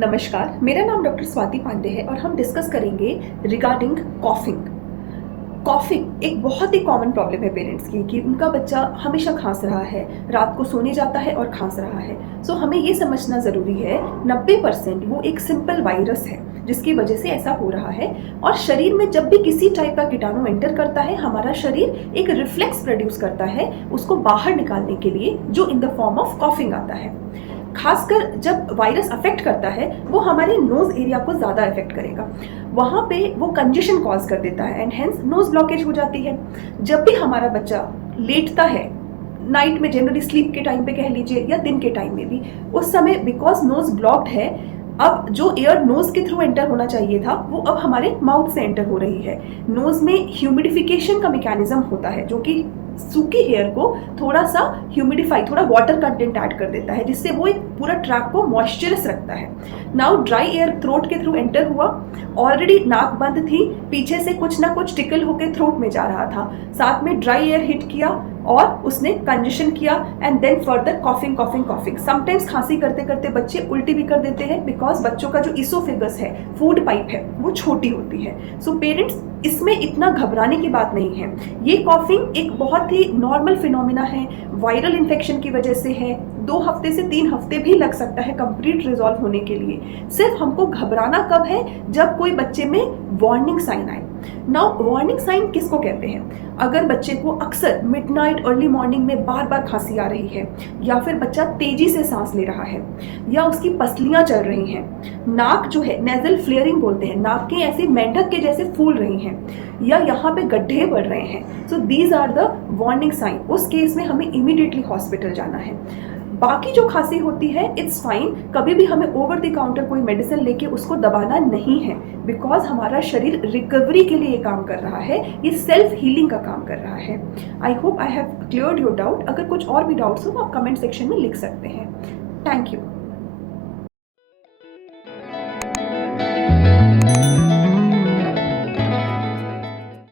नमस्कार, मेरा नाम डॉक्टर स्वाति पांडे है और हम डिस्कस करेंगे रिगार्डिंग कॉफिंग। कॉफिंग एक बहुत ही कॉमन प्रॉब्लम है पेरेंट्स की कि उनका बच्चा हमेशा खांस रहा है, रात को सोने जाता है और खांस रहा है। सो हमें ये समझना ज़रूरी है 90% वो एक सिंपल वायरस है जिसकी वजह से ऐसा हो रहा है। और शरीर में जब भी किसी टाइप का कीटाणु एंटर करता है, हमारा शरीर एक रिफ्लेक्स प्रोड्यूस करता है उसको बाहर निकालने के लिए, जो in the form of coughing आता है। खासकर जब वायरस अफेक्ट करता है वो हमारे नोज एरिया को ज़्यादा अफेक्ट करेगा, वहाँ पे वो कंजेशन कॉज कर देता है एंड हेंस नोज ब्लॉकेज हो जाती है। जब भी हमारा बच्चा लेटता है, नाइट में जनरली स्लीप के टाइम पे कह लीजिए या दिन के टाइम में भी, उस समय बिकॉज नोज ब्लॉक्ड है, अब जो एयर नोज के थ्रू एंटर होना चाहिए था वो अब हमारे माउथ से एंटर हो रही है। नोज में ह्यूमिडिफिकेशन का मैकेनिज्म होता है जो कि सूखी हेयर को थोड़ा सा ह्यूमिडिफाई, थोड़ा वाटर कंटेंट ऐड कर देता है जिससे वो एक पूरा ट्रैक को मॉइस्चरस रखता है। नाउ ड्राई एयर थ्रोट के थ्रू एंटर हुआ, ऑलरेडी नाक बंद थी, पीछे से कुछ ना कुछ टिकल होकर थ्रोट में जा रहा था, साथ में ड्राई एयर हिट किया और उसने कंजेशन किया and then further coughing coughing coughing. Sometimes खांसी करते करते बच्चे उल्टी भी कर देते हैं बिकॉज बच्चों का जो इसोफेगस है, फूड पाइप है, वो छोटी होती है। सो पेरेंट्स, इसमें इतना घबराने की बात नहीं है। ये कॉफिंग एक बहुत ही नॉर्मल फिनोमिना है, वायरल इन्फेक्शन की वजह से है। 2 हफ्ते से 3 हफ्ते भी लग सकता है कंप्लीट रिजॉल्व होने के लिए। सिर्फ हमको घबराना कब है, जब कोई बच्चे में वार्निंग साइन आए। नाउ वार्निंग साइन किसको कहते हैं? अगर बच्चे को अक्सर मिडनाइट अर्ली मॉर्निंग में बार बार खांसी आ रही है, या फिर बच्चा तेजी से सांस ले रहा है, या उसकी पसलियां चल रही हैं, नाक जो है नेजल फ्लेयरिंग बोलते हैं, नाक के ऐसे मेंढक के जैसे फूल रही हैं, या यहाँ पे गड्ढे बढ़ रहे हैं, so these are the warning sign. उस केस में हमें इमीडिएटली हॉस्पिटल जाना है। बाकी जो खांसी होती है इट्स फाइन, कभी भी हमें ओवर द काउंटर कोई मेडिसिन लेके उसको दबाना नहीं है बिकॉज हमारा शरीर रिकवरी के लिए काम कर रहा है, ये सेल्फ हीलिंग का काम कर रहा है। I hope I have cleared your doubt. अगर कुछ और भी डाउट्स हो तो आप कमेंट सेक्शन में लिख सकते हैं। Thank you.